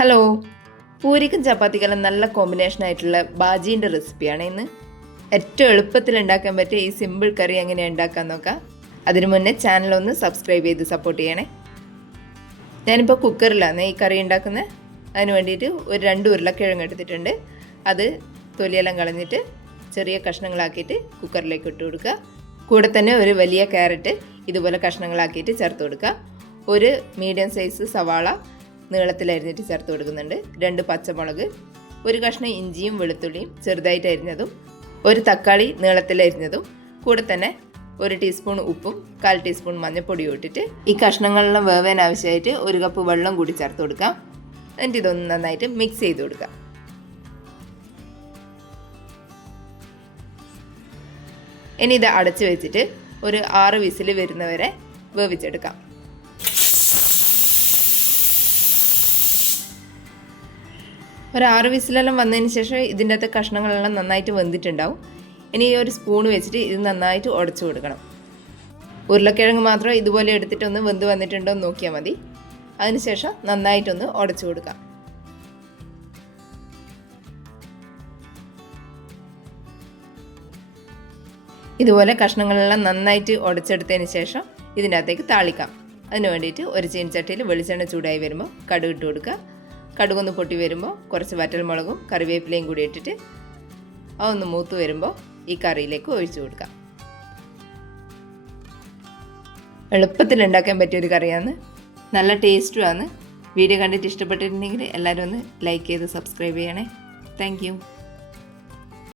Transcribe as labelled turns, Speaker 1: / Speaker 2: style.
Speaker 1: Hello പൂരിക്കും ചപ്പാത്തിക്കെല്ലാം നല്ല combination ആയിട്ടുള്ള ബാജീന്റെ റെസിപ്പിയാണ് ഇന്ന്. ഏറ്റവും എളുപ്പത്തിൽ ഉണ്ടാക്കാൻ പറ്റിയ ഈ സിമ്പിൾ കറി എങ്ങനെ ഉണ്ടാക്കാൻ നോക്കാം. അതിനു മുന്നേ ചാനൽ ഒന്ന് സബ്സ്ക്രൈബ് ചെയ്ത് സപ്പോർട്ട് ചെയ്യണേ. ഞാനിപ്പോൾ കുക്കറിലാണ് ഈ കറി ഉണ്ടാക്കുന്നത്. അതിന് വേണ്ടിയിട്ട് ഒരു രണ്ട് ഉരുളക്കിഴങ്ങ് എടുത്തിട്ടുണ്ട്. അത് തൊലിയെല്ലാം കളഞ്ഞിട്ട് ചെറിയ കഷ്ണങ്ങളാക്കിയിട്ട് കുക്കറിലേക്ക് ഇട്ട് കൊടുക്കുക. കൂടെ തന്നെ ഒരു വലിയ ക്യാരറ്റ് ഇതുപോലെ കഷ്ണങ്ങളാക്കിയിട്ട് ചേർത്ത് കൊടുക്കുക. ഒരു മീഡിയം സൈസ് സവാള നീളത്തിൽ അരിഞ്ഞിട്ട് ചേർത്ത് കൊടുക്കുന്നുണ്ട്. രണ്ട് പച്ചമുളക് ഒരു കഷ്ണം ഇഞ്ചിയും വെളുത്തുള്ളിയും ചെറുതായിട്ട് അരിഞ്ഞതും ഒരു തക്കാളി നീളത്തിൽ അരിഞ്ഞതും കൂടെ തന്നെ ഒരു ടീസ്പൂൺ ഉപ്പും കാൽ ടീസ്പൂൺ മഞ്ഞൾപ്പൊടിയും ഇട്ടിട്ട് ഈ കഷ്ണങ്ങളെല്ലാം വേവാൻ ആവശ്യമായിട്ട് ഒരു കപ്പ് വെള്ളം കൂടി ചേർത്ത് കൊടുക്കാം. എന്നിട്ട് ഇതൊന്ന് നന്നായിട്ട് മിക്സ് ചെയ്ത് കൊടുക്കാം. ഇനി ഇത് അടച്ചു വെച്ചിട്ട് ഒരു ആറ് വിസിൽ വരുന്നവരെ വേവിച്ചെടുക്കാം. ഒരു ആറ് വിസിലെല്ലാം വന്നതിന് ശേഷം ഇതിന്റെ അകത്ത് കഷ്ണങ്ങളെല്ലാം നന്നായിട്ട് വെന്തിട്ടുണ്ടാവും. ഇനി ഈ ഒരു സ്പൂൺ വെച്ചിട്ട് ഇത് നന്നായിട്ട് ഉടച്ചു കൊടുക്കണം. ഉരുളക്കിഴങ്ങ് മാത്രം ഇതുപോലെ എടുത്തിട്ടൊന്ന് വെന്ത് വന്നിട്ടുണ്ടോ എന്ന് നോക്കിയാൽ മതി. അതിനുശേഷം നന്നായിട്ടൊന്ന് ഉടച്ചു കൊടുക്കാം. ഇതുപോലെ കഷ്ണങ്ങളെല്ലാം നന്നായിട്ട് ഉടച്ചെടുത്തതിന് ശേഷം ഇതിന്റെ അകത്തേക്ക് താളിക്കാം. അതിന് വേണ്ടിയിട്ട് ഒരു ചീനച്ചട്ടിയിൽ വെളിച്ചെണ്ണ ചൂടായി വരുമ്പോൾ കടുക് ഇട്ട് കൊടുക്കുക. കടുകൊന്ന് പൊട്ടി വരുമ്പോൾ കുറച്ച് വറ്റൽമുളകും കറിവേപ്പിലയും കൂടി ഇട്ടിട്ട് അതൊന്ന് മൂത്ത് വരുമ്പോൾ ഈ കറിയിലേക്ക് ഒഴിച്ചു കൊടുക്കാം. എളുപ്പത്തിൽ ഉണ്ടാക്കാൻ പറ്റിയൊരു കറിയാണ്. നല്ല ടേസ്റ്റുമാണ് വീഡിയോ കണ്ടിട്ട് ഇഷ്ടപ്പെട്ടിട്ടുണ്ടെങ്കിൽ എല്ലാവരും ഒന്ന് ലൈക്ക് ചെയ്ത് സബ്സ്ക്രൈബ് ചെയ്യണേ. താങ്ക്